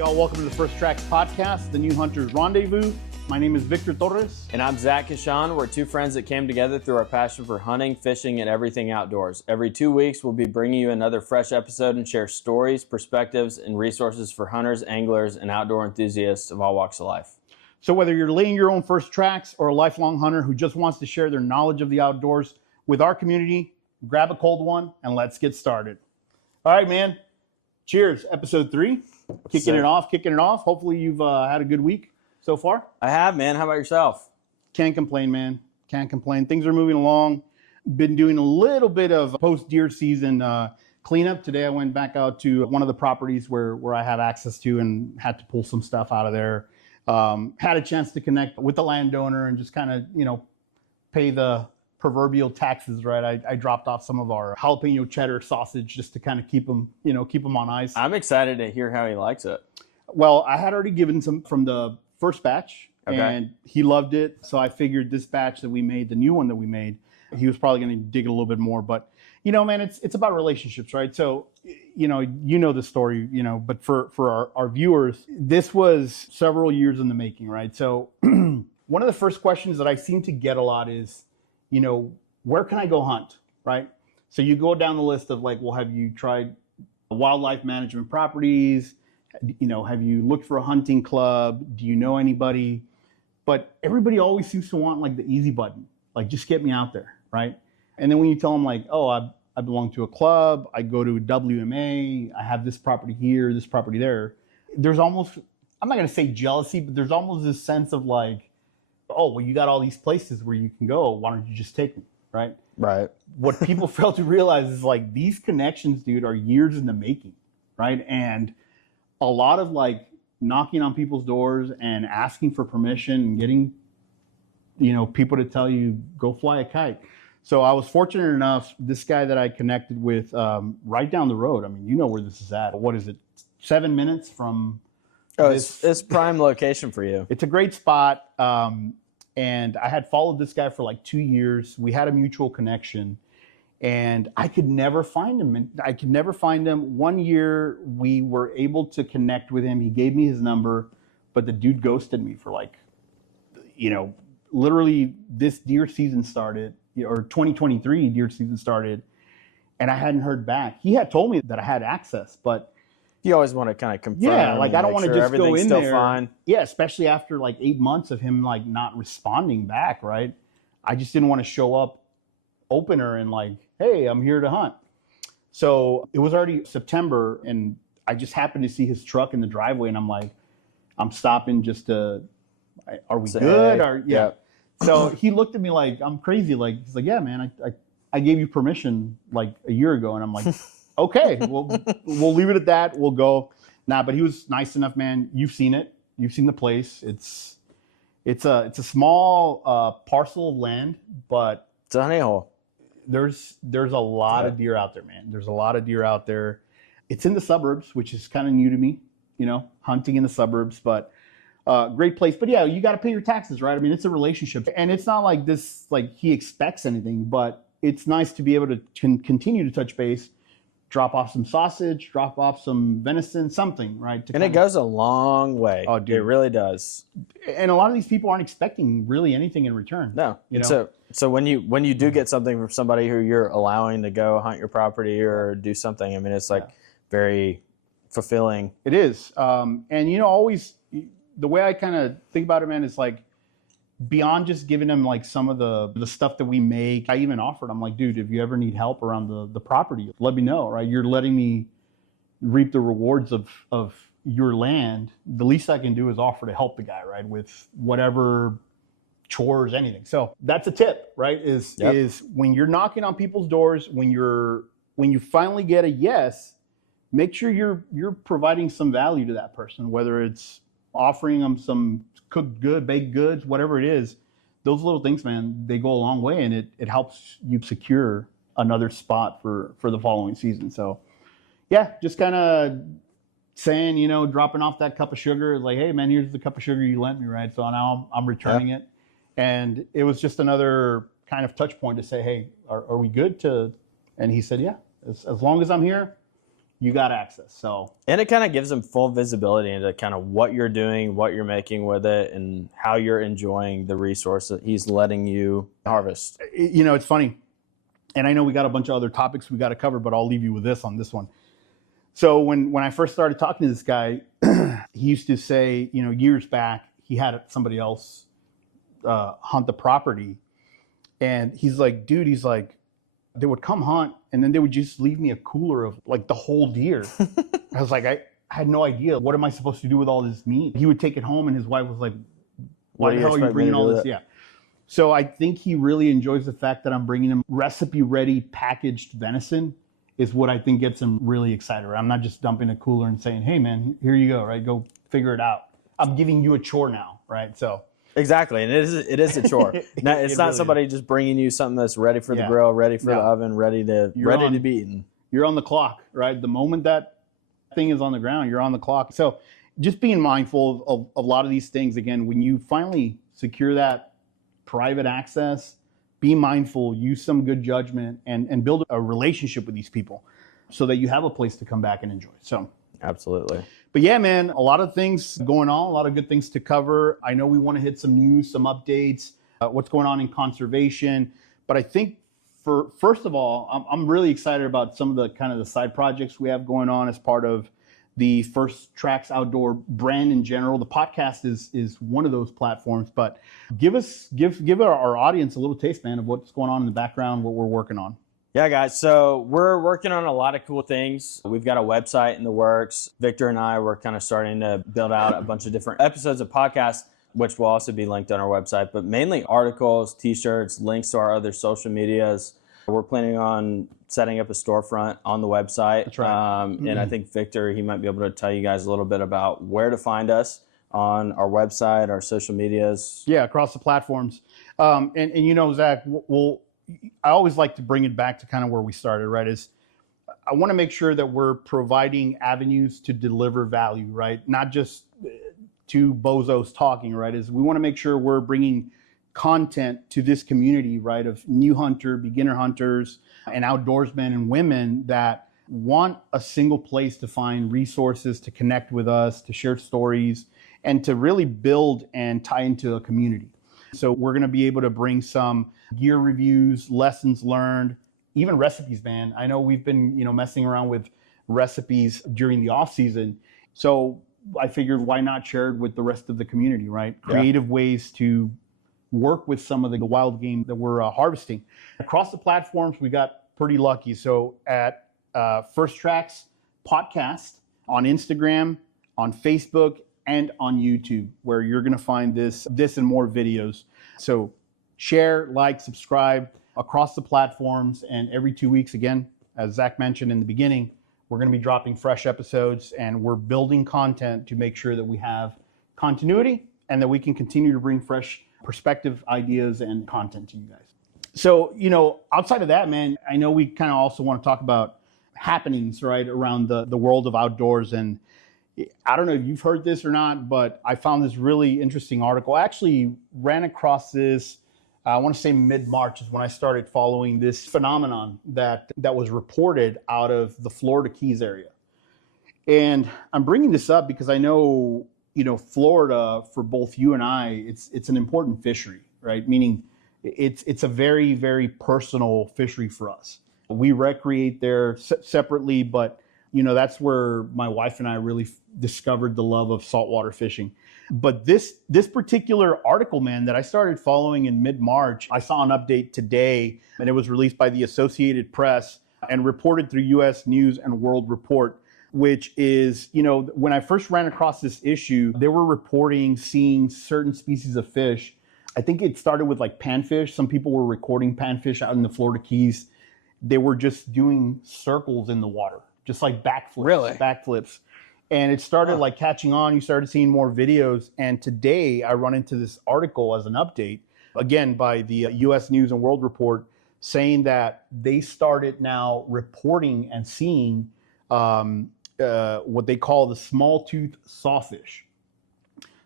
y'all, welcome to the First Tracks Podcast, the New Hunters Rendezvous. My name is Victor Torres. And I'm Zach and Sean. We're two friends that came together through our passion for hunting, fishing, and everything outdoors. Every 2 weeks, we'll be bringing you another fresh episode and share stories, perspectives, and resources for hunters, anglers, and outdoor enthusiasts of all walks of life. So whether you're laying your own first tracks or a lifelong hunter who just wants to share their knowledge of the outdoors with our community, grab a cold one and let's get started. All right, man. Cheers. Episode 3. Kicking it off. Hopefully you've had a good week so far. I have, man. How about yourself? Can't complain, man. Can't complain. Things are moving along. Been doing a little bit of post-deer season cleanup. Today I went back out to one of the properties where I have access to and had to pull some stuff out of there. Had a chance to connect with the landowner and just kind of, pay the proverbial taxes, right? I dropped off some of our jalapeno cheddar sausage just to kind of keep them on ice. I'm excited to hear how he likes it. Well, I had already given some from the first batch, okay, and he loved it. So I figured this batch that we made, the new one that we made, he was probably going to dig a little bit more. But, man, it's about relationships, right? So, you know the story, but for our viewers, this was several years in the making, right? So one of the first questions that I seem to get a lot is, where can I go hunt, right? So you go down the list of like, well, have you tried wildlife management properties? Have you looked for a hunting club? Do you know anybody? But everybody always seems to want like the easy button, like just get me out there, right? And then when you tell them like, oh, I belong to a club, I go to WMA, I have this property here, this property there, there's almost, I'm not going to say jealousy, but there's almost this sense of like, oh, well, you got all these places where you can go. Why don't you just take me, right? Right. What people fail to realize is like these connections, dude, are years in the making, right? And a lot of like knocking on people's doors and asking for permission and getting, people to tell you, go fly a kite. So I was fortunate enough, this guy that I connected with right down the road. I mean, you know where this is at. What is it? 7 minutes from... Oh, it's prime location for you. It's a great spot. And I had followed this guy for like 2 years. We had a mutual connection and I could never find him. 1 year we were able to connect with him. He gave me his number, but the dude ghosted me for like, literally this deer season started, or 2023 deer season started, and I hadn't heard back. He had told me that I had access, but you always want to kind of confirm. Yeah, like I don't want to just go in there. Fine. Yeah, especially after like 8 months of him like not responding back, right? I just didn't want to show up opener and like, hey, I'm here to hunt. So it was already September and I just happened to see his truck in the driveway and I'm like, I'm stopping just to, are we good? Hey. Or yeah. So he looked at me like I'm crazy. Like he's like, yeah, man, I gave you permission like a year ago, and I'm like. Okay, we'll leave it at that. We'll go. Nah, but he was nice enough, man. You've seen it. You've seen the place. It's a small parcel of land, but it's a honey hole. There's a lot of deer out there, man. There's a lot of deer out there. It's in the suburbs, which is kind of new to me, hunting in the suburbs, but great place. But yeah, you got to pay your taxes, right? I mean, it's a relationship, and it's not like this, like he expects anything, but it's nice to be able to continue to touch base. Drop off some sausage, drop off some venison, something, right? And it goes a long way. Oh, dude. It really does. And a lot of these people aren't expecting really anything in return. No. So when you do get something from somebody who you're allowing to go hunt your property or do something, I mean, it's like very fulfilling. It is. And, always the way I kind of think about it, man, is like, beyond just giving them like some of the stuff that we make, I even offered, I'm like, dude, if you ever need help around the property, let me know, right? You're letting me reap the rewards of your land. The least I can do is offer to help the guy, right? With whatever chores, anything. So that's a tip, right? Is when you're knocking on people's doors, when you finally get a yes, make sure you're providing some value to that person, whether it's offering them some cooked good, baked goods, whatever it is. Those little things, man, they go a long way, and it helps you secure another spot for the following season. So yeah, just kind of saying, dropping off that cup of sugar, like, hey man, here's the cup of sugar you lent me, right? So now I'm returning it. And it was just another kind of touch point to say, hey, are we good to, and he said, yeah, as long as I'm here, you got access. So, and it kind of gives them full visibility into kind of what you're doing, what you're making with it, and how you're enjoying the resource that he's letting you harvest. you know, it's funny. And I know we got a bunch of other topics we got to cover, but I'll leave you with this on this one. So when I first started talking to this guy, he used to say, you know, years back, he had somebody else hunt the property. And he's like, dude, he's like, they would come hunt and then they would just leave me a cooler of like the whole deer. I was like, I had no idea. What am I supposed to do with all this meat? He would take it home and his wife was like, why the hell are you bringing all this? Yeah. So I think he really enjoys the fact that I'm bringing him recipe-ready packaged venison is what I think gets him really excited. I'm not just dumping a cooler and saying, hey, man, here you go, right? Go figure it out. I'm giving you a chore now, right? So exactly, and it is a chore. It's not really somebody just bringing you something that's ready for the grill, ready for the oven, ready to be eaten. You're on the clock, right? The moment that thing is on the ground, you're on the clock. So just being mindful of a lot of these things. Again, when you finally secure that private access, be mindful, use some good judgment, and build a relationship with these people so that you have a place to come back and enjoy. So absolutely. But yeah, man, a lot of things going on, a lot of good things to cover. I know we want to hit some news, some updates, what's going on in conservation. But I think first of all, I'm really excited about some of the kind of the side projects we have going on as part of the First Tracks Outdoor brand in general. The podcast is one of those platforms, but give our audience a little taste, man, of what's going on in the background, what we're working on. Yeah, guys. So we're working on a lot of cool things. We've got a website in the works. Victor and I were kind of starting to build out a bunch of different episodes of podcasts, which will also be linked on our website, but mainly articles, t-shirts, links to our other social medias. We're planning on setting up a storefront on the website. That's right. And I think Victor, he might be able to tell you guys a little bit about where to find us on our website, our social medias. Yeah, across the platforms. And you know, Zach, I always like to bring it back to kind of where we started, right? Is I want to make sure that we're providing avenues to deliver value, right? Not just two bozos talking, right? Is we want to make sure we're bringing content to this community, right? Of new hunter, beginner hunters, and outdoorsmen and women that want a single place to find resources, to connect with us, to share stories, and to really build and tie into a community. So we're going to be able to bring some gear reviews, lessons learned, even recipes, man. I know we've been, messing around with recipes during the off season. So I figured why not share it with the rest of the community, right? Yeah. Creative ways to work with some of the wild game that we're harvesting. Across the platforms, we got pretty lucky. So at First Tracks Podcast on Instagram, on Facebook, and on YouTube, where you're going to find this and more videos. So share, like, subscribe across the platforms. And every 2 weeks, again, as Zach mentioned in the beginning, we're going to be dropping fresh episodes, and we're building content to make sure that we have continuity and that we can continue to bring fresh perspective, ideas, and content to you guys. So, outside of that, man, I know we kind of also want to talk about happenings, right, around the world of outdoors. And I don't know if you've heard this or not, but I found this really interesting article. I actually ran across this, I want to say mid-March is when I started following this phenomenon that was reported out of the Florida Keys area. And I'm bringing this up because I know, Florida, for both you and I, it's an important fishery, right? Meaning it's a very, very personal fishery for us. We recreate there separately, but that's where my wife and I really discovered the love of saltwater fishing. But this particular article, man, that I started following in mid-March, I saw an update today, and it was released by the Associated Press and reported through U.S. News and World Report, which is, when I first ran across this issue, they were reporting seeing certain species of fish. I think it started with like panfish. Some people were recording panfish out in the Florida Keys. They were just doing circles in the water, just like backflips. Really? Backflips. And it started like catching on. You started seeing more videos. And today I run into this article as an update, again, by the U.S. News and World Report, saying that they started now reporting and seeing what they call the small-tooth sawfish.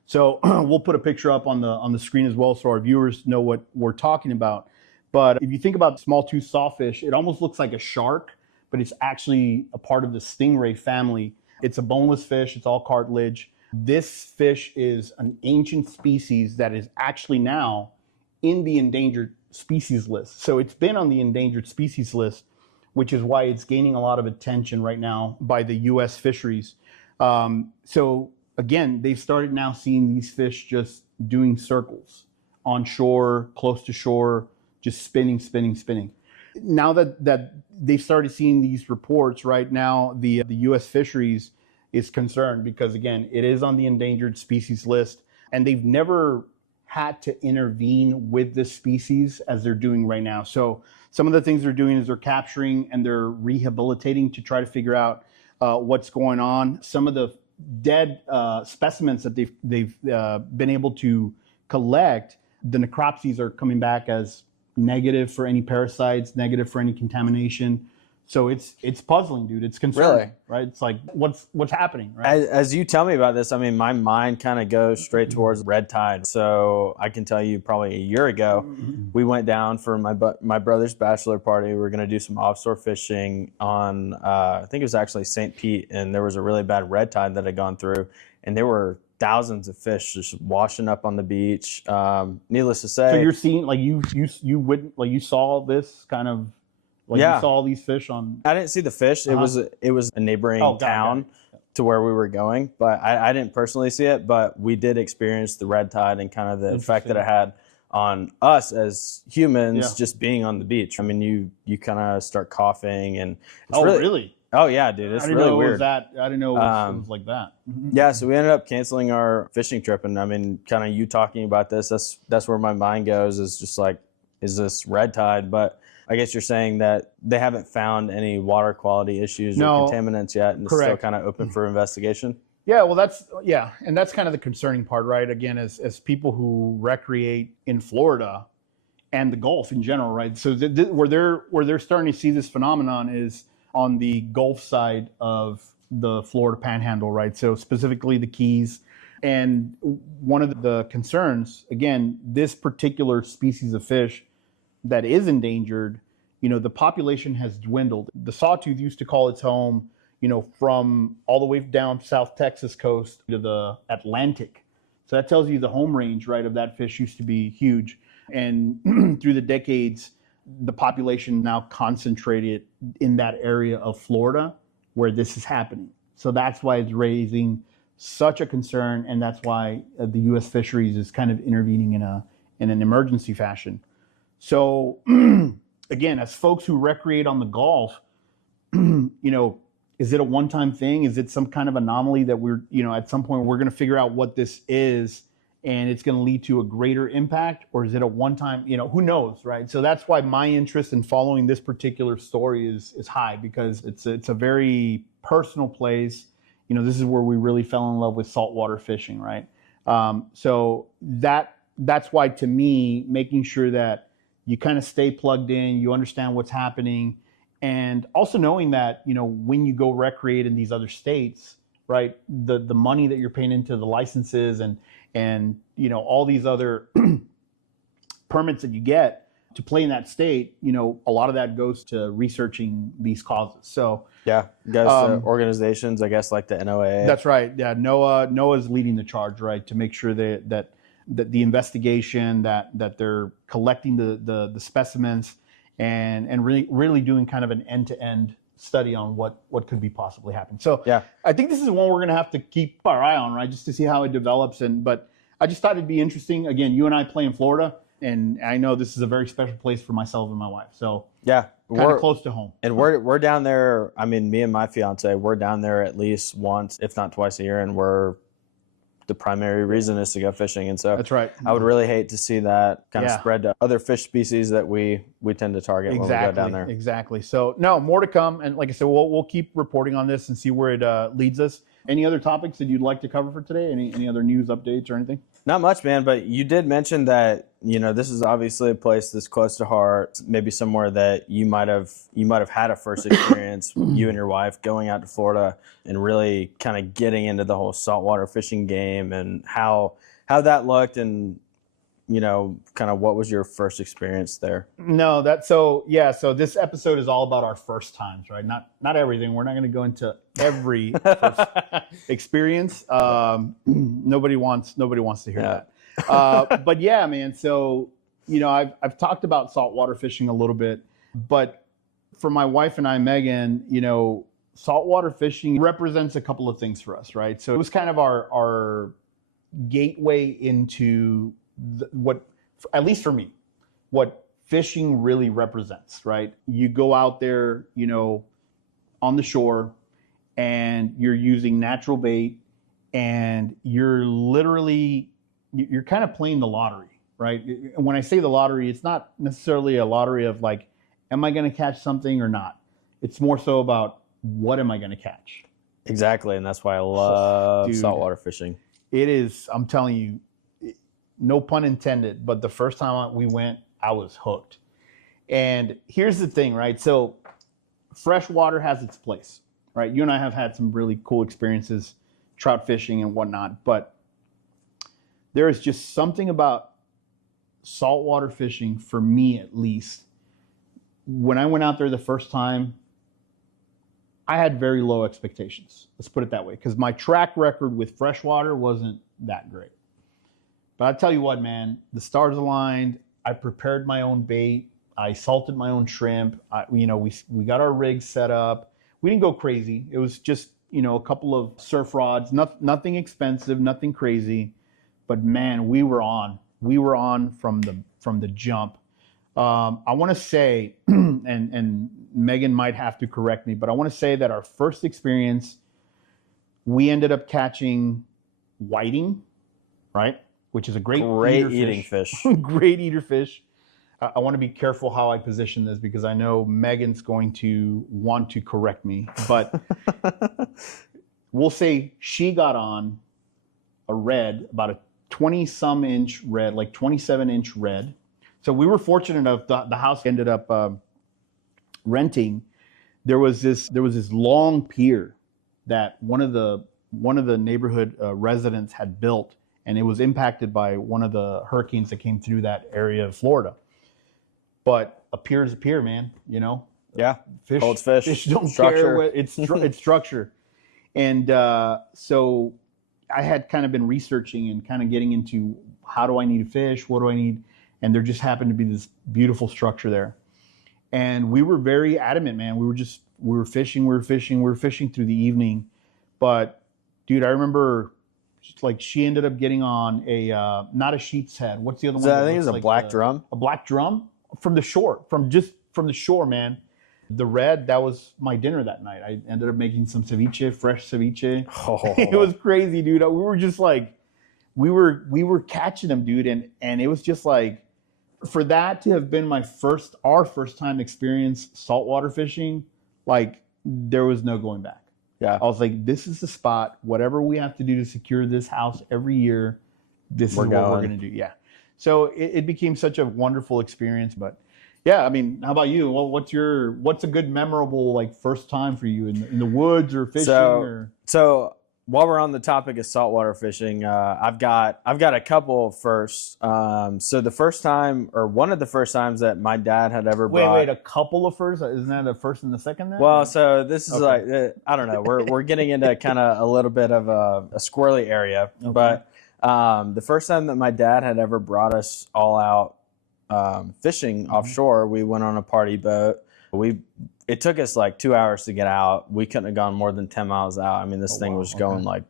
So we'll put a picture up on the screen as well so our viewers know what we're talking about. But if you think about small-tooth sawfish, it almost looks like a shark, but it's actually a part of the stingray family. It's a boneless fish. It's all cartilage. This fish is an ancient species that is actually now in the endangered species list. So it's been on the endangered species list, which is why it's gaining a lot of attention right now by the U.S. fisheries. So again, they've started now seeing these fish just doing circles on shore, close to shore, just spinning. Now that they've started seeing these reports right now, the U.S. fisheries is concerned because, again, it is on the endangered species list, and they've never had to intervene with this species as they're doing right now. So some of the things they're doing is they're capturing and they're rehabilitating to try to figure out what's going on. Some of the dead specimens that they've been able to collect, the necropsies are coming back as negative for any parasites, negative for any contamination. So it's puzzling, dude. It's concerning, Really? right? It's like what's happening, right? As you tell me about this, I mean, my mind kind of goes straight towards red tide. So I can tell you, probably a year ago, we went down for my brother's bachelor party. We were going to do some offshore fishing on, I think it was actually St. Pete, and there was a really bad red tide that had gone through, and there were thousands of fish just washing up on the beach. Needless to say, So you're seeing, like, you saw this kind of, like, Yeah. you saw all these fish on. I didn't see the fish. It was a neighboring town to where we were going, but I didn't personally see it. But we did experience the red tide and kind of the effect that it had on us as humans just being on the beach. I mean, you kind of start coughing and it's Really? Oh yeah, dude, it's really weird. I didn't know it was like that. Yeah, so we ended up canceling our fishing trip, and I mean, kind of you talking about this, that's where my mind goes, is just like, is this red tide? But I guess you're saying that they haven't found any water quality issues or contaminants yet, and it's still kind of open for investigation. Yeah, well, and that's kind of the concerning part, right? Again, as people who recreate in Florida and the Gulf in general, right? So where they're starting to see this phenomenon is on the Gulf side of the Florida Panhandle, right? So specifically the Keys. And one of the concerns, again, this particular species of fish that is endangered, the population has dwindled. The sawtooth used to call its home, from all the way down South Texas coast to the Atlantic. So that tells you the home range, right, of that fish used to be huge. And through the decades, the population now concentrated in that area of Florida where this is happening. So that's why it's raising such a concern, and that's why the U.S. fisheries is kind of intervening in an emergency fashion. So again, as folks who recreate on the Gulf, is it a one-time thing? Is it some kind of anomaly that we're, at some point we're going to figure out what this is and it's going to lead to a greater impact? Or is it a one-time, who knows, right? So that's why my interest in following this particular story is high, because it's a very personal place. This is where we really fell in love with saltwater fishing, right? So that's why, to me, making sure that you kind of stay plugged in, you understand what's happening, and also knowing that, when you go recreate in these other states, right, the money that you're paying into the licenses and all these other permits that you get to play in that state, a lot of that goes to researching these causes. So yeah, goes to organizations, I guess, like the NOAA. That's right. Yeah, NOAA's leading the charge, right, to make sure that the investigation, that they're collecting the specimens and really doing kind of an end-to-end study on what could be possibly happening. So yeah, I think this is one we're going to have to keep our eye on, right, just to see how it develops. But I just thought it'd be interesting. Again, you and I play in Florida, and I know this is a very special place for myself and my wife. So yeah, kind of close to home. And we're down there. I mean, me and my fiance, we're down there at least once, if not twice a year, and the primary reason is to go fishing. And so that's right. I would really hate to see that kind of spread to other fish species that we tend to target when we go down there. Exactly. So no, more to come. And like I said, we'll keep reporting on this and see where it leads us. Any other topics that you'd like to cover for today? Any other news updates or anything? Not much, man, but you did mention that, this is obviously a place that's close to heart, maybe somewhere that you might have had a first experience, you and your wife going out to Florida and really kind of getting into the whole saltwater fishing game and how that looked. And kind of what was your first experience there? No, so this episode is all about our first times, right? Not everything. We're not going to go into every first experience. Nobody wants to hear that. But yeah, man. So, I've talked about saltwater fishing a little bit, but for my wife and I, Megan, saltwater fishing represents a couple of things for us, right? So it was kind of our gateway into what, at least for me, what fishing really represents, right? You go out there, on the shore, and you're using natural bait, and you're kind of playing the lottery, right? And when I say the lottery, it's not necessarily a lottery of like, am I going to catch something or not? It's more so about, what am I going to catch? Exactly, and that's why I love saltwater fishing. It is, I'm telling you, no pun intended, but the first time we went, I was hooked. And here's the thing, right? So freshwater has its place, right? You and I have had some really cool experiences trout fishing and whatnot, but there is just something about saltwater fishing, for me at least. When I went out there the first time, I had very low expectations. Let's put it that way, because my track record with freshwater wasn't that great. But I tell you what, man, the stars aligned. I prepared my own bait. I salted my own shrimp. We got our rig set up. We didn't go crazy. It was just, a couple of surf rods, nothing expensive, nothing crazy. But man, we were on. We were on from the jump. I want to say, and Megan might have to correct me, but I want to say that our first experience, we ended up catching whiting, right? Which is a great eating fish. Great eater fish. I want to be careful how I position this, because I know Megan's going to want to correct me. But we'll say she got on a red, about a 20-some inch red, like 27-inch red. So we were fortunate enough, the house ended up renting. There was this long pier that one of the neighborhood residents had built, and it was impacted by one of the hurricanes that came through that area of Florida. But a pier is a pier, man. Yeah, fish holds fish. Fish don't structure. care. It's structure. And so I had kind of been researching and kind of getting into, how do I need to fish? What do I need? And there just happened to be this beautiful structure there. And we were very adamant, man. We were fishing through the evening. But dude, I remember, like, she ended up getting on a, not a sheep's head. What's the other one? I think it's a black drum. A black drum from the shore, from the shore, man. The red, that was my dinner that night. I ended up making some ceviche, fresh ceviche. Oh. It was crazy, dude. We were just like, we were catching them, dude. And it was just like, for that to have been our first time experience saltwater fishing, like, there was no going back. Yeah. I was like, this is the spot. Whatever we have to do to secure this house every year, this is what we're going to do. Yeah. So it became such a wonderful experience. But yeah, I mean, how about you? Well, what's a good memorable, like, first time for you in the woods or fishing? So while we're on the topic of saltwater fishing, I've got a couple firsts. So the first time, or one of the first times that my dad had ever brought. Wait, a couple of firsts? Isn't that a first and the second then? Well, so this is like, I don't know. We're getting into kind of a little bit of a squirrely area. Okay. But the first time that my dad had ever brought us all out fishing offshore, we went on a party boat. It took us like 2 hours to get out. We couldn't have gone more than 10 miles out. I mean, this thing was going like,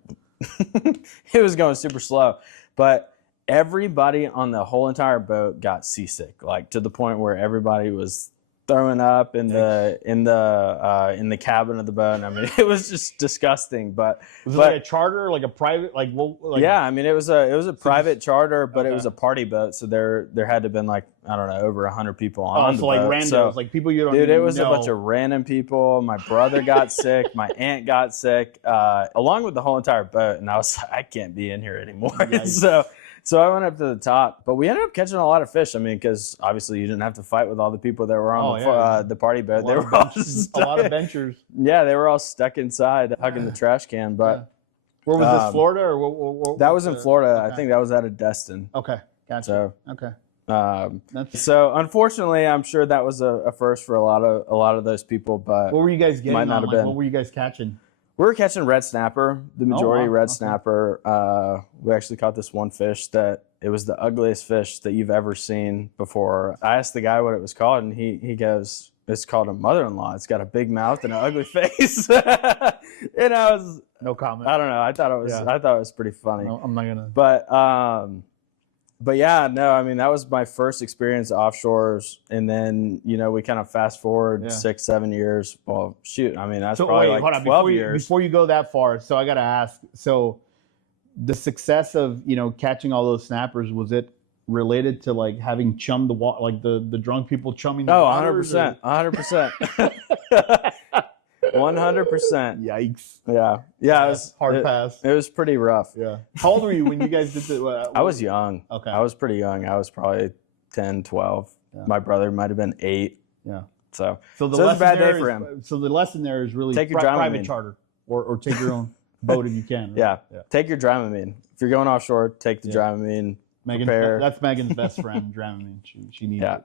it was going super slow. But everybody on the whole entire boat got seasick, like, to the point where everybody was throwing up in the cabin of the boat. And I mean, it was just disgusting. But was it like a charter, like a private, yeah, I mean, it was a private charter, but it was a party boat, so there had to have been, like, I don't know, over 100 people on the boat. Like randos, so, like people you don't. Dude, even it was know. A bunch of random people. My brother got sick. My aunt got sick, along with the whole entire boat. And I was like, I can't be in here anymore. So I went up to the top, but we ended up catching a lot of fish. I mean, because obviously you didn't have to fight with all the people that were on the party boat. They were all a lot of benchers. Yeah, they were all stuck inside hugging the trash can. But where was this, Florida or what? That was in Florida. Okay. I think that was out of Destin. Okay. Gotcha. So, okay. So unfortunately, I'm sure that was a first for a lot of those people. But What were you guys getting might not on? have Like, been. what were you guys catching? We were catching red snapper, the majority red Okay. snapper. We actually caught this one fish that it was the ugliest fish that you've ever seen before. I asked the guy what it was called, and he goes, "It's called a mother-in-law. It's got a big mouth and an ugly face." And I was No comment. I don't know. I thought it was pretty funny. No, I'm not gonna. But yeah, no, I mean, that was my first experience offshores. And then, we kind of fast forward 6-7 years. Well, shoot, I mean, that's probably like 12 years. Before you go that far, so I got to ask, so the success of, catching all those snappers, was it related to like having chummed the water, like the drunk people chumming the water? 100%. 100%. 100%. Yikes. Yeah. Yeah. It was hard pass. It was pretty rough. Yeah. How old were you when you guys did the? I was young. Okay. I was pretty young. I was probably 10, 12. Yeah. My brother might have been 8. Yeah. So the it was a bad day for him. So the lesson there is really take your private charter or take your own boat if you can. Right? Yeah. Take your Dramamine. If you're going offshore, take the Dramamine. That's Megan's best friend, Dramamine. She needs it.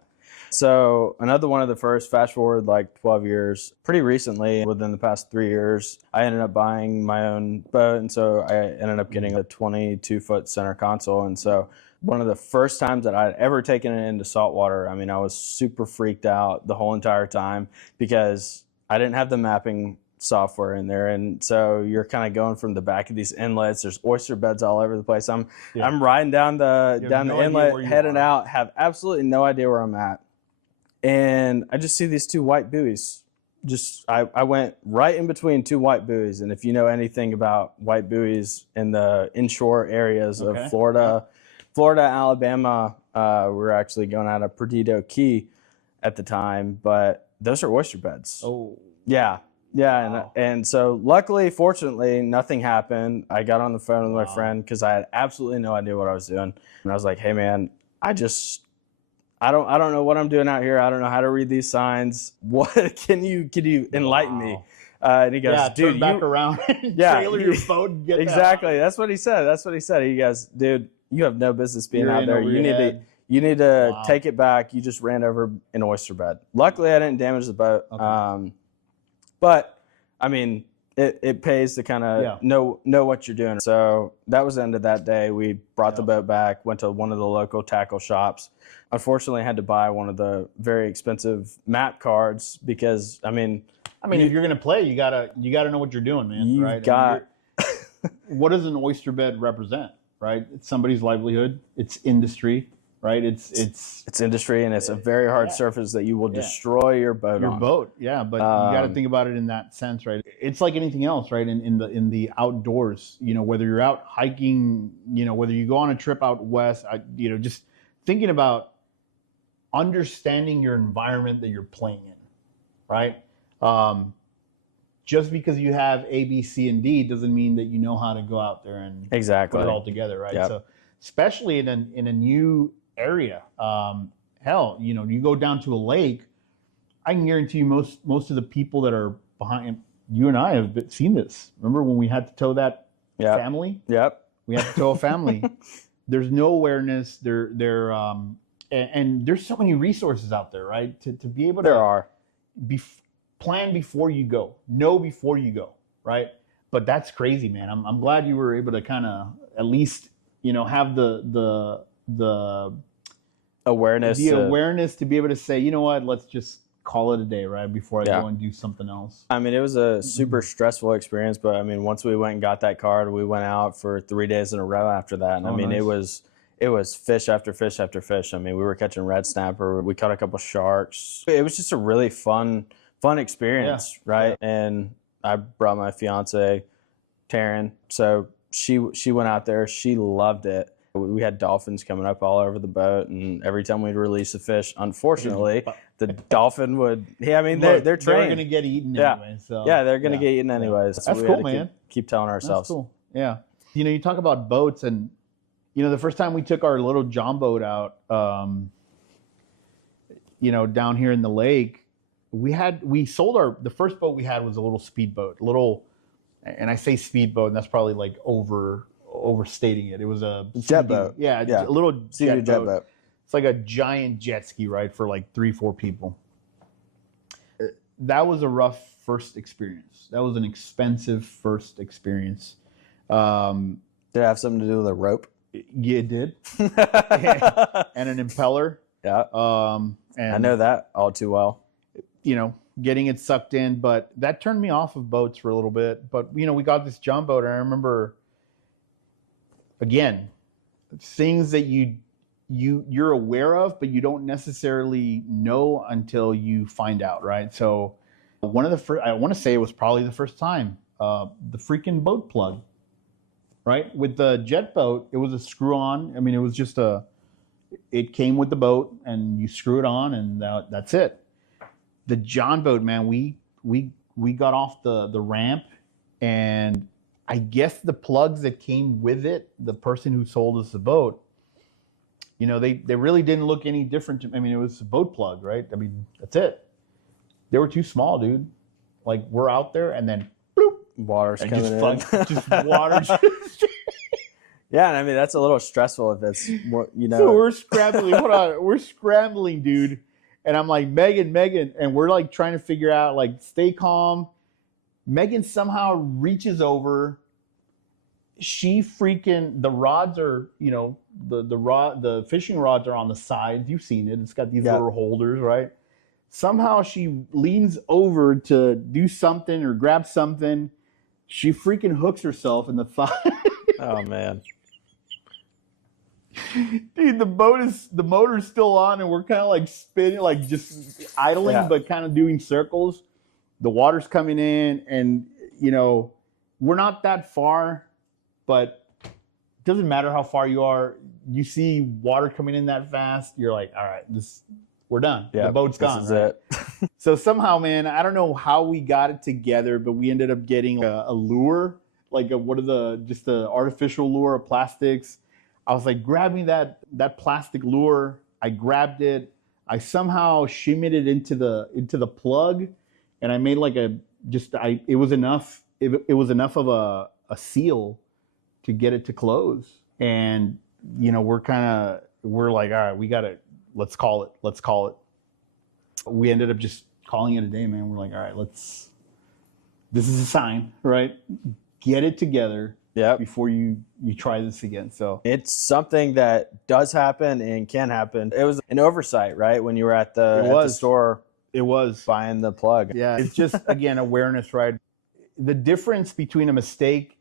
So another one of the first, fast forward like 12 years, pretty recently, within the past 3 years, I ended up buying my own boat. And so I ended up getting a 22-foot center console. And so one of the first times that I'd ever taken it into saltwater, I mean, I was super freaked out the whole entire time because I didn't have the mapping software in there, and so you're kind of going from the back of these inlets. There's oyster beds all over the place. I'm riding down the inlet, heading out, have absolutely no idea where I'm at, and I just see these 2 white buoys. I went right in between 2 white buoys, and if you know anything about white buoys in the inshore areas of Florida, Alabama, we were actually going out of Perdido Key at the time, but those are oyster beds. Oh, yeah. Yeah, wow. and so luckily, fortunately, nothing happened. I got on the phone with my friend because I had absolutely no idea what I was doing, and I was like, "Hey, man, I don't know what I'm doing out here. I don't know how to read these signs. What can you enlighten me?" And he goes, "Dude, turn back around, trailer your boat, and get exactly." That's what he said. He goes, "Dude, you have no business being out there. You need to take it back. You just ran over an oyster bed." Luckily, I didn't damage the boat. Okay. But I mean, it pays to kind of know what you're doing. So that was the end of that day. We brought the boat back, went to one of the local tackle shops. Unfortunately, I had to buy one of the very expensive map cards because I mean, if you're gonna play, you gotta know what you're doing, man. Right? What does an oyster bed represent? Right? It's somebody's livelihood. It's industry. Right, it's industry, and it's a very hard surface that you will destroy your boat. But you got to think about it in that sense, right? It's like anything else, right? In the outdoors, whether you're out hiking, whether you go on a trip out west, just thinking about understanding your environment that you're playing in, right? Just because you have A, B, C, and D doesn't mean that you know how to go out there and put it all together, right? Yep. So, especially in a new area, you go down to a lake, I can guarantee you most of the people that are behind you and I have seen this. Remember when we had to tow that family? Yep. We had to tow a family. There's no awareness. And there's so many resources out there, right? To be able to plan before you go, know before you go, right? But that's crazy, man. I'm glad you were able to kind of at least have the awareness to be able to say, you know what, let's just call it a day, right? Before I go and do something else. I mean, it was a super stressful experience, but I mean, once we went and got that card, we went out for 3 days in a row after that. And nice. It was fish after fish after fish. I mean, we were catching red snapper. We caught a couple sharks. It was just a really fun experience, right? Yeah. And I brought my fiance, Taryn. So she went out there. She loved it. We had dolphins coming up all over the boat, and every time we'd release a fish, unfortunately, the dolphin would. Yeah, I mean, they're trained. They're going to get eaten anyway. So they're going to get eaten anyways. That's cool, man. Keep telling ourselves. That's cool. Yeah. You talk about boats, and the first time we took our little John boat out, down here in the lake, we sold the first boat we had was a little speedboat, and I say speedboat, and that's probably like over overstating it. It was a jet boat. Yeah, Yeah. a little jet boat. It's like a giant jet ski, right, for like 3-4 people. That was a rough first experience. That was an expensive first experience. Did it have something to do with a rope? Yeah, it did. And an impeller. Yeah. And I know that all too well. You know, getting it sucked in, but that turned me off of boats for a little bit. But you know, we got this John boat, and I remember, again, things that you're aware of, but you don't necessarily know until you find out, right? So one of the first, I want to say it was probably the first time, the freaking boat plug, right? With the jet boat, it was a screw on. I mean, it was just it came with the boat and you screw it on and that's it. The John boat, man, we got off the ramp, and I guess the plugs that came with it, the person who sold us the boat, you know, they really didn't look any different. I mean, it was a boat plug, right? I mean, that's it. They were too small, dude. Like, we're out there and then bloop, Water's and coming in. just water. Yeah, and I mean, that's a little stressful if it's more, you know. So we're scrambling. Hold on. We're scrambling, dude. And I'm like, Megan, and we're like trying to figure out, like, stay calm. Megan somehow reaches over. She freaking, the rods are, you know, the fishing rods are on the sides. You've seen it. It's got these little holders, right? Somehow she leans over to do something or grab something. She freaking hooks herself in the thigh. Oh, man. Dude, the motor's still on, and we're kind of like spinning, like just idling, but kind of doing circles. The water's coming in, and you know, we're not that far, but it doesn't matter how far you are. You see water coming in that fast, you're like, all right, we're done. Yeah, the boat's gone. This is it. So somehow, man, I don't know how we got it together, but we ended up getting a lure, like just the artificial lure of plastics. I was like grabbing that plastic lure. I grabbed it. I somehow shimmied it into the plug, and I made like it was enough. It was enough of a seal to get it to close. And you know, we're like, all right, let's call it. We ended up just calling it a day, man. We're like, all right, this is a sign, right? Get it together. Yep. Before you try this again. So it's something that does happen and can happen. It was an oversight, right? When you were at the store. It was buying the plug. Yeah. It's just, again, awareness, right? The difference between a mistake,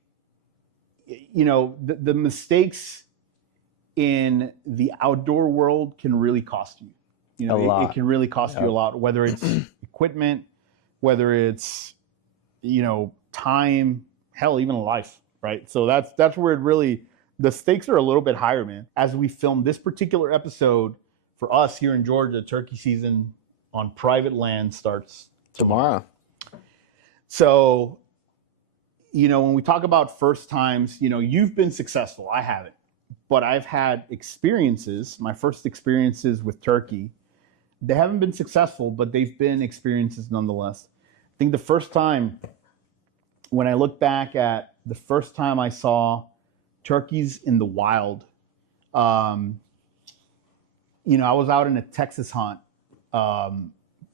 you know, the mistakes in the outdoor world can really cost you. You know, it can really cost you a lot, whether it's equipment, whether it's, you know, time, hell, even life. Right. So that's where it really, the stakes are a little bit higher, man. As we film this particular episode, for us here in Georgia, turkey season on private land starts tomorrow. So, you know, when we talk about first times, you know, you've been successful. I haven't. But I've had experiences, my first experiences with turkey. They haven't been successful, but they've been experiences nonetheless. I think the first time, when I look back at the first time I saw turkeys in the wild, you know, I was out in a Texas hunt,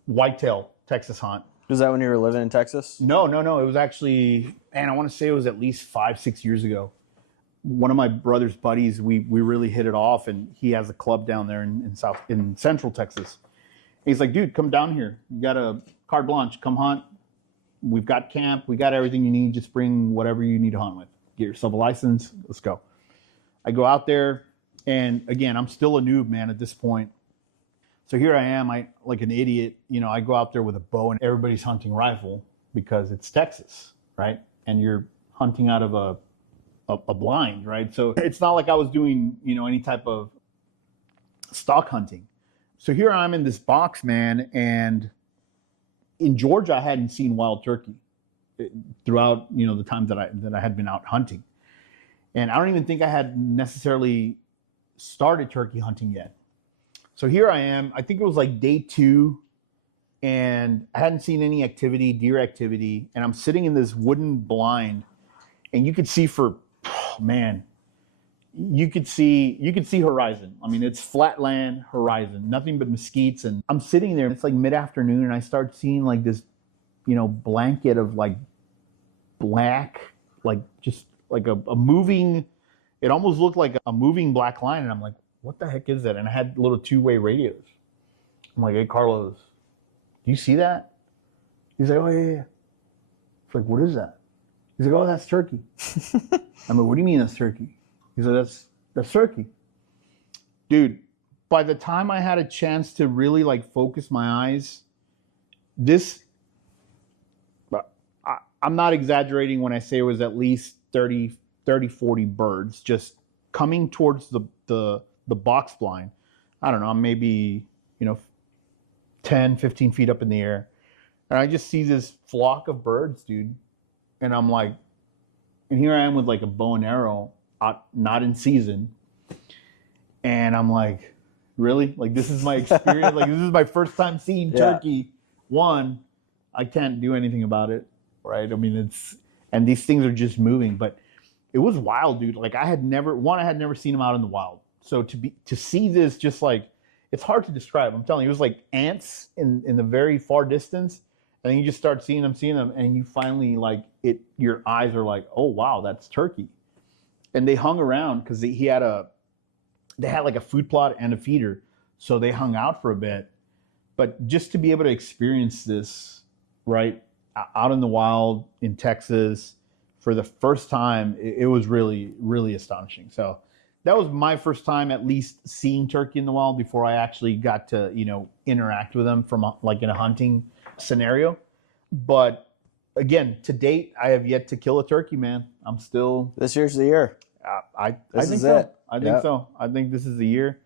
whitetail Texas hunt. Was that when you were living in Texas? No. It was actually, man, I want to say it was at least 5-6 years ago. One of my brother's buddies, we really hit it off, and he has a club down there in central Texas. And he's like, dude, come down here. You got a carte blanche. Come hunt. We've got camp. We got everything you need. Just bring whatever you need to hunt with. Get yourself a license. Let's go. I go out there, and again, I'm still a noob, man, at this point. So here I am, like an idiot. You know, I go out there with a bow, and everybody's hunting rifle because it's Texas, right? And you're hunting out of a blind, right? So it's not like I was doing, you know, any type of stock hunting. So here I'm in this box, man, and in Georgia, I hadn't seen wild turkey throughout, you know, the times that I had been out hunting. And I don't even think I had necessarily started turkey hunting yet. So here I am, I think it was like day 2, and I hadn't seen any deer activity, and I'm sitting in this wooden blind, and you could see for, man, you could see horizon. I mean, it's flatland horizon, nothing but mesquites. And I'm sitting there, it's like mid-afternoon, and I start seeing like this, blanket of like black, like just like a moving, it almost looked like a moving black line. And I'm like, what the heck is that? And I had little two-way radios. I'm like, hey, Carlos, do you see that? He's like, oh, yeah. It's like, what is that? He's like, oh, that's turkey. I'm like, what do you mean that's turkey? He's like, that's turkey. Dude, by the time I had a chance to really like focus my eyes, I'm not exaggerating when I say it was at least 30, 40 birds just coming towards the box blind. I don't know, maybe, 10, 15 feet up in the air. And I just see this flock of birds, dude. And I'm like, and here I am with like a bow and arrow, not in season. And I'm like, really? Like, this is my experience? Like, this is my first time seeing turkey. One, I can't do anything about it, right? I mean, and these things are just moving. But it was wild, dude. Like, I had never seen them out in the wild. So to see this, just like, it's hard to describe. I'm telling you, it was like ants in the very far distance. And then you just start seeing them, and you finally your eyes are like, oh wow, that's turkey. And they hung around because they had like a food plot and a feeder, so they hung out for a bit. But just to be able to experience this, right, out in the wild in Texas for the first time, it was really, really astonishing. So that was my first time at least seeing turkey in the wild before I actually got to, interact with them from like in a hunting scenario. But again, to date, I have yet to kill a turkey, man. I'm still. This year's the year. I think so. I think so. I think this is the year.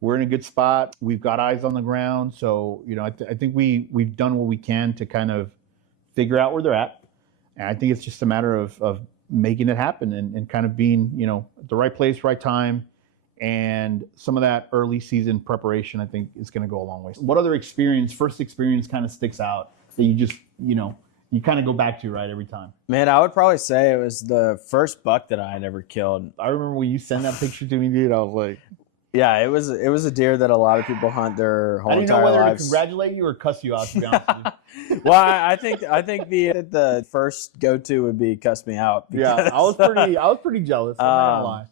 We're in a good spot. We've got eyes on the ground. So, I think we've done what we can to kind of figure out where they're at. And I think it's just a matter of making it happen and kind of being, at the right place, right time. And some of that early season preparation, I think, is going to go a long way. What other first experience kind of sticks out that you just, you kind of go back to, right, every time? Man, I would probably say it was the first buck that I had ever killed. I remember when you sent that picture to me, dude, I was like... Yeah, it was a deer that a lot of people hunt their whole entire lives. I didn't know whether to congratulate you or cuss you out, to be honest with you. Well, I think the first go-to would be cuss me out. Yeah, I was pretty jealous. I'm not gonna lie.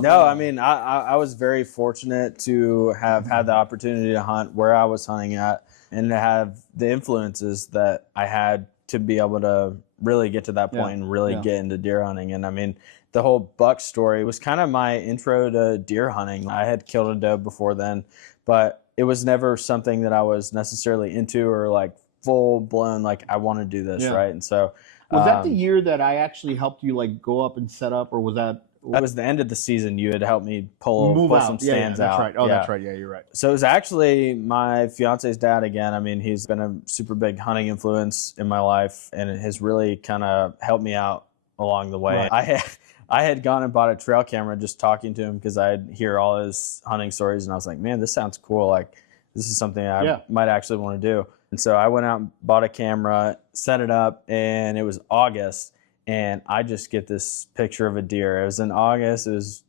No, I mean, I was very fortunate to have had the opportunity to hunt where I was hunting at and to have the influences that I had to be able to really get to that point and really get into deer hunting. And I mean, the whole buck story was kind of my intro to deer hunting. I had killed a doe before then, but it was never something that I was necessarily into or like full blown, like I want to do this, right? And so was that the year that I actually helped you like go up and set up, or was that? That was the end of the season. You had helped me pull some stands out. That's right. Oh, that's right. Yeah, you're right. So it was actually my fiance's dad again. I mean, he's been a super big hunting influence in my life, and it has really kind of helped me out along the way. Right. I had gone and bought a trail camera just talking to him because I'd hear all his hunting stories, and I was like, man, this sounds cool. Like, this is something I might actually want to do. And so I went out and bought a camera, set it up, and it was August. And I just get this picture of a deer. It was in August. It was,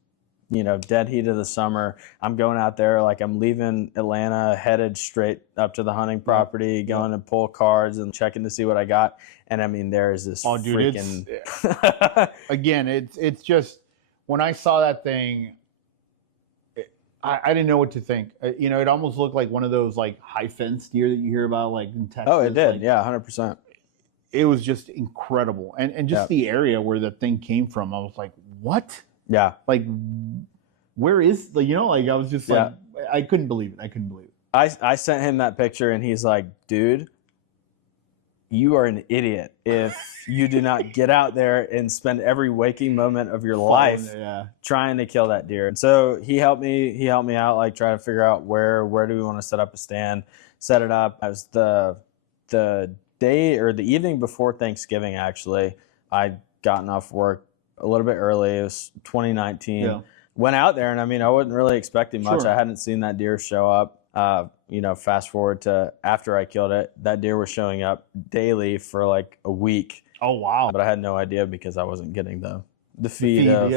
dead heat of the summer. I'm going out there, like I'm leaving Atlanta, headed straight up to the hunting property, going to pull cards and checking to see what I got. And I mean, there is this freaking... Again, it's just, when I saw that thing, I didn't know what to think. It almost looked like one of those like high fence deer that you hear about like in Texas. Oh, it did. Like, yeah, 100%. It was just incredible. And just the area where the thing came from, I was like, what? Yeah. Like, where is, I was just like, I couldn't believe it. I sent him that picture and he's like, dude, you are an idiot if you do not get out there and spend every waking moment of your life trying to kill that deer. And so he helped me out, like try to figure out where do we want to set up a stand, set it up. I was the day or the evening before Thanksgiving, actually. I'd gotten off work a little bit early. It was 2019. Yeah. Went out there, and I mean, I wasn't really expecting much. Sure. I hadn't seen that deer show up. Fast forward to after I killed it, that deer was showing up daily for like a week. Oh, wow. But I had no idea because I wasn't getting the feed of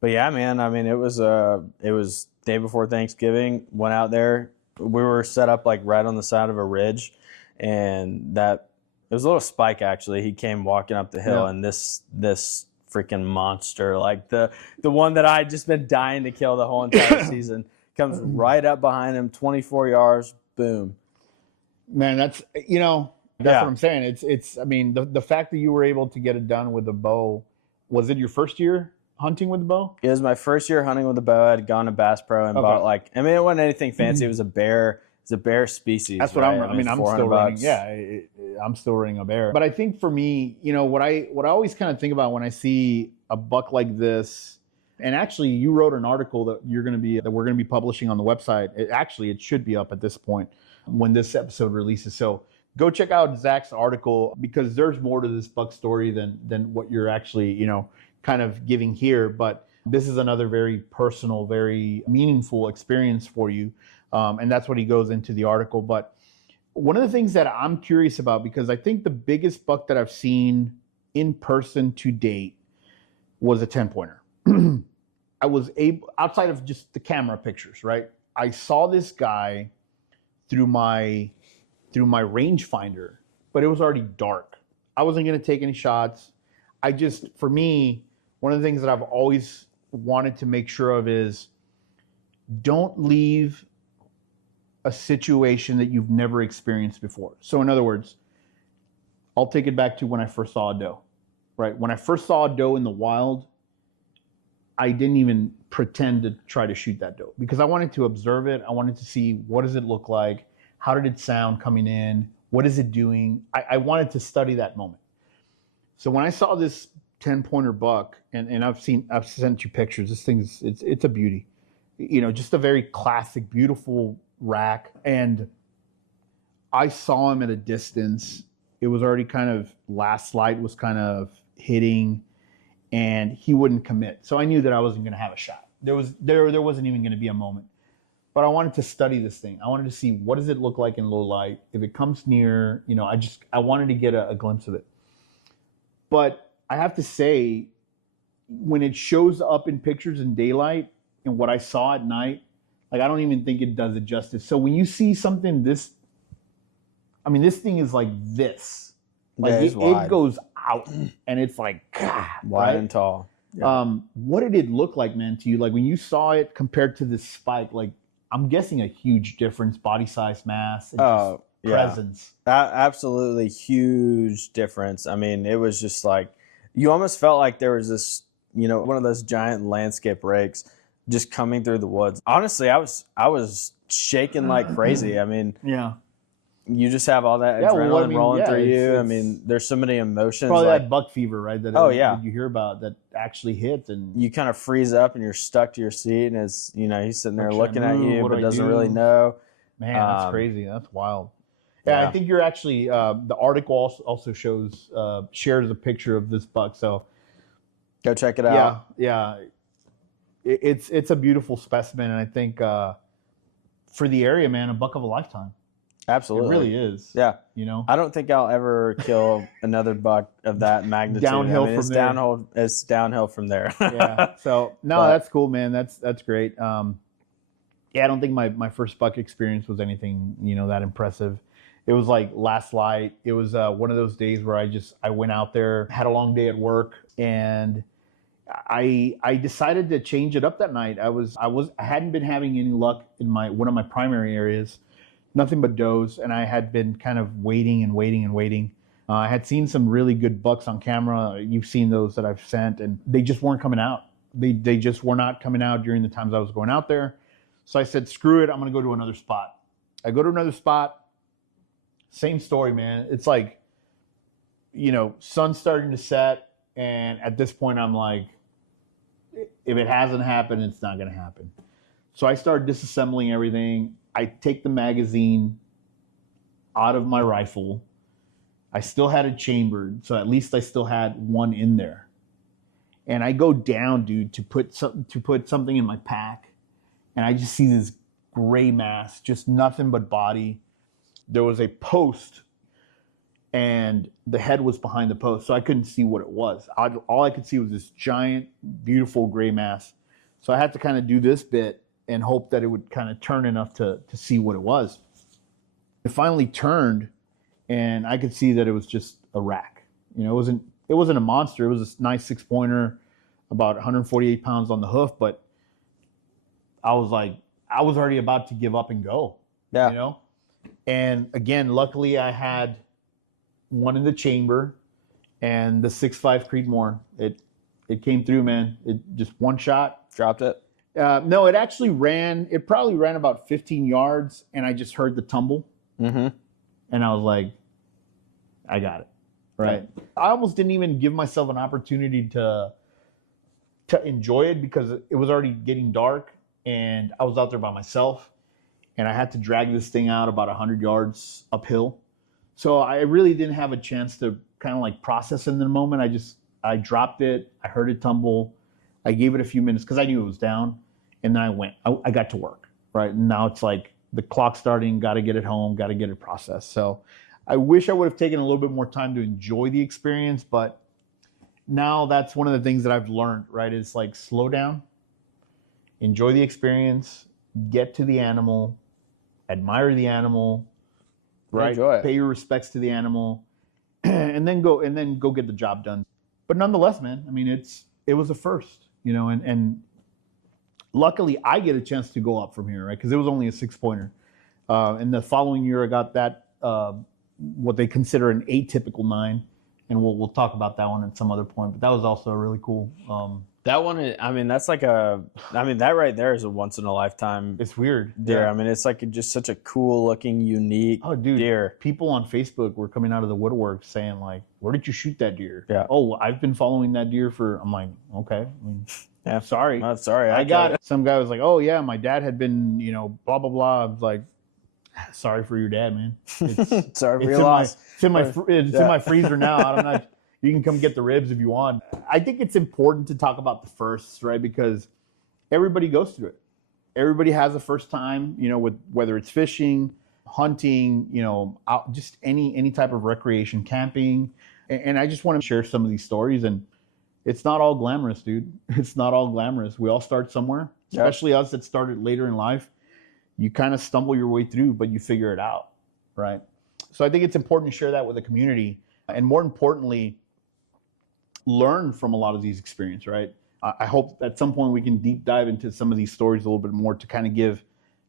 But yeah, man, I mean, it was day before Thanksgiving. Went out there. We were set up like right on the side of a ridge, and that it was a little spike actually. He came walking up the hill, Yeah. and this freaking monster, like the one that I had just been dying to kill the whole entire season, comes right up behind him, 24 yards, boom. Man, that's Yeah. what I'm saying. It's I mean, the fact that you were able to get it done with a bow, was it your first year hunting with a bow? It was my first year hunting with a bow. I had gone to Bass Pro and Okay. bought it wasn't anything fancy. It was a bear. It's a bear species. That's what right? I'm it's I'm 400 still running. bucks. Yeah, I'm still running a bear. But I think for me, what I always kind of think about when I see a buck like this, and actually you wrote an article that we're going to be publishing on the website. It should be up at this point when this episode releases. So go check out Zach's article, because there's more to this buck story than what you're actually, kind of giving here. But this is another very personal, very meaningful experience for you. And that's what he goes into the article. But one of the things that I'm curious about, because I think the biggest buck that I've seen in person to date was a 10-pointer. I was able, outside of just the camera pictures, right? I saw this guy through my rangefinder, but it was already dark. I wasn't going to take any shots. For me, one of the things that I've always wanted to make sure of is don't leave a situation that you've never experienced before. So in other words, I'll take it back to when I first saw a doe, right? When I first saw a doe in the wild, I didn't even pretend to try to shoot that doe because I wanted to observe it. I wanted to see, what does it look like? How did it sound coming in? What is it doing? I wanted to study that moment. So when I saw this 10-pointer buck, and I've sent you pictures, this thing's, it's a beauty. Just a very classic, beautiful rack. And I saw him at a distance. It was already kind of, last light was kind of hitting, and he wouldn't commit. So I knew that I wasn't going to have a shot. There wasn't even going to be a moment. But I wanted to study this thing. I wanted to see, what does it look like in low light? If it comes near, I wanted to get a glimpse of it. But I have to say, when it shows up in pictures in daylight and what I saw at night, I don't even think it does it justice. So when you see something this thing is like this. It goes out, and it's like, God, wide right? and tall. Yeah. What did it look like, man, to you? Like when you saw it compared to this spike, I'm guessing a huge difference, body size, mass, and just presence. Absolutely huge difference. I mean, it was just like, you almost felt like there was this, one of those giant landscape rakes just coming through the woods. Honestly, I was shaking like crazy. I mean, yeah. You just have all that adrenaline rolling through you. I mean, there's so many emotions. Probably that buck fever, right? That you hear about that actually hits, and you kind of freeze up and you're stuck to your seat, and it's he's sitting there looking at you, but doesn't really know. Man, that's crazy. That's wild. Yeah, I think you're actually the article also shares a picture of this buck. So go check it out. Yeah. It's a beautiful specimen, and I think for the area, man, a buck of a lifetime. Absolutely. It really is. Yeah. I don't think I'll ever kill another buck of that magnitude. It's downhill from there. Yeah. So that's cool, man. That's great. I don't think my first buck experience was anything, that impressive. It was like last light. It was one of those days where I went out there, had a long day at work, and I decided to change it up that night. I hadn't been having any luck in one of my primary areas. Nothing but does, and I had been kind of waiting. I had seen some really good bucks on camera. You've seen those that I've sent, and they just weren't coming out. They just were not coming out during the times I was going out there. So I said, screw it, I'm going to go to another spot. I go to another spot, same story, man. It's like, sun's starting to set, and at this point I'm like, if it hasn't happened, it's not going to happen. So I started disassembling everything. I take the magazine out of my rifle. I still had it chambered, so at least I still had one in there. And I go down, dude, to put something in my pack, and I just see this gray mass, just nothing but body. There was a post, and the head was behind the post, so I couldn't see what it was. All I could see was this giant, beautiful gray mass. So I had to kind of do this bit and hope that it would kind of turn enough to see what it was. It finally turned, and I could see that it was just a rack. You know, it wasn't a monster. It was a nice 6-pointer, about 148 pounds on the hoof, but I was already about to give up and go. Yeah. You know? And again, luckily I had one in the chamber and the 6.5 Creedmoor. It came through, man. It just one shot. Dropped it? No, it probably ran about 15 yards, and I just heard the tumble. Mm-hmm. And I was like, I got it. Right. I almost didn't even give myself an opportunity to enjoy it because it was already getting dark and I was out there by myself and I had to drag this thing out about 100 yards uphill. So I really didn't have a chance to kind of like process in the moment. I dropped it. I heard it tumble. I gave it a few minutes because I knew it was down. And then I got to work. Right. And now it's like the clock starting, got to get it home, got to get it processed. So I wish I would have taken a little bit more time to enjoy the experience, but now that's one of the things that I've learned, right? Is like slow down, enjoy the experience, get to the animal, admire the animal, right? Enjoy it. Pay your respects to the animal, and then go get the job done. But nonetheless, man, I mean, it was a first, you know, and luckily I get a chance to go up from here, right? Because it was only a 6-pointer. And the following year I got that what they consider an atypical 9. And we'll talk about that one at some other point. But that was also really cool. That one, I mean, that right there is a once in a lifetime It's weird. deer. Yeah. I mean, it's like just such a cool looking, unique deer. People on Facebook were coming out of the woodwork saying like, "Where did you shoot that deer?" Yeah. Oh, I've been following that deer for. I'm like, okay. I mean, Yeah. sorry. Oh, sorry. I got it. Some guy was like, "Oh yeah, my dad had been, you know, blah blah blah." I was like, "Sorry for your dad, man. It's, Sorry for it's your loss. in my freezer now. I'm not. You can come get the ribs if you want." I think it's important to talk about the firsts, right? Because everybody goes through it. Everybody has a first time, you know, with whether it's fishing, hunting, you know, just any type of recreation, camping. And I just want to share some of these stories. And it's not all glamorous, dude. It's not all glamorous. We all start somewhere, especially us that started later in life. You kind of stumble your way through, but you figure it out, right? So I think it's important to share that with the community. And more importantly, learn from a lot of these experiences, right? I hope at some point we can deep dive into some of these stories a little bit more to kind of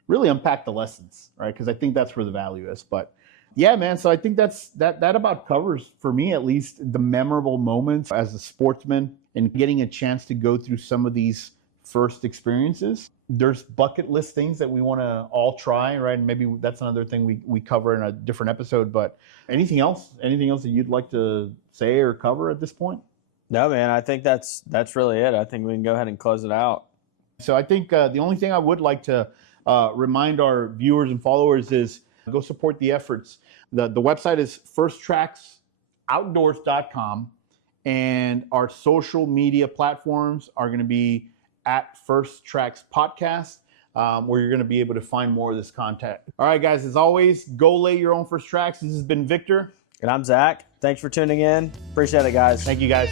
really unpack the lessons, right? Because I think that's where the value is. But yeah, man, so I think that about covers, for me at least, the memorable moments as a sportsman and getting a chance to go through some of these first experiences. There's bucket list things that we want to all try, right? And maybe that's another thing we cover in a different episode. But anything else that you'd like to say or cover at this point? No, man, I think that's really it. I think we can go ahead and close it out. So I think the only thing I would like to remind our viewers and followers is go support the efforts. The website is firsttracksoutdoors.com, and our social media platforms are going to be at First Tracks Podcast, where you're going to be able to find more of this content. All right, guys, as always, go lay your own first tracks. This has been Victor. And I'm Zach. Thanks for tuning in. Appreciate it, guys. Thank you, guys.